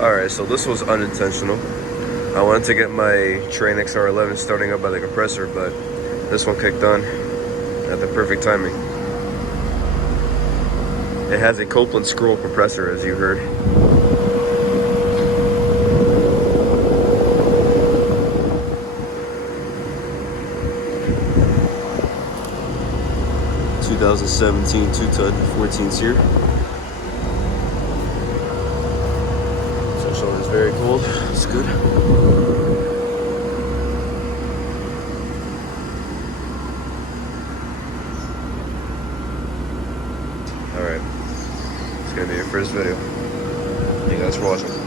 Alright, so this was unintentional. I wanted to get my Train XR11 starting up by the compressor, but this one kicked on at the perfect timing. It has a Copeland Scroll Compressor, as you heard. (2017) 2-ton 14 seer. So it's very cold. It's good. Alright. It's gonna be your first video. Thank you guys for watching.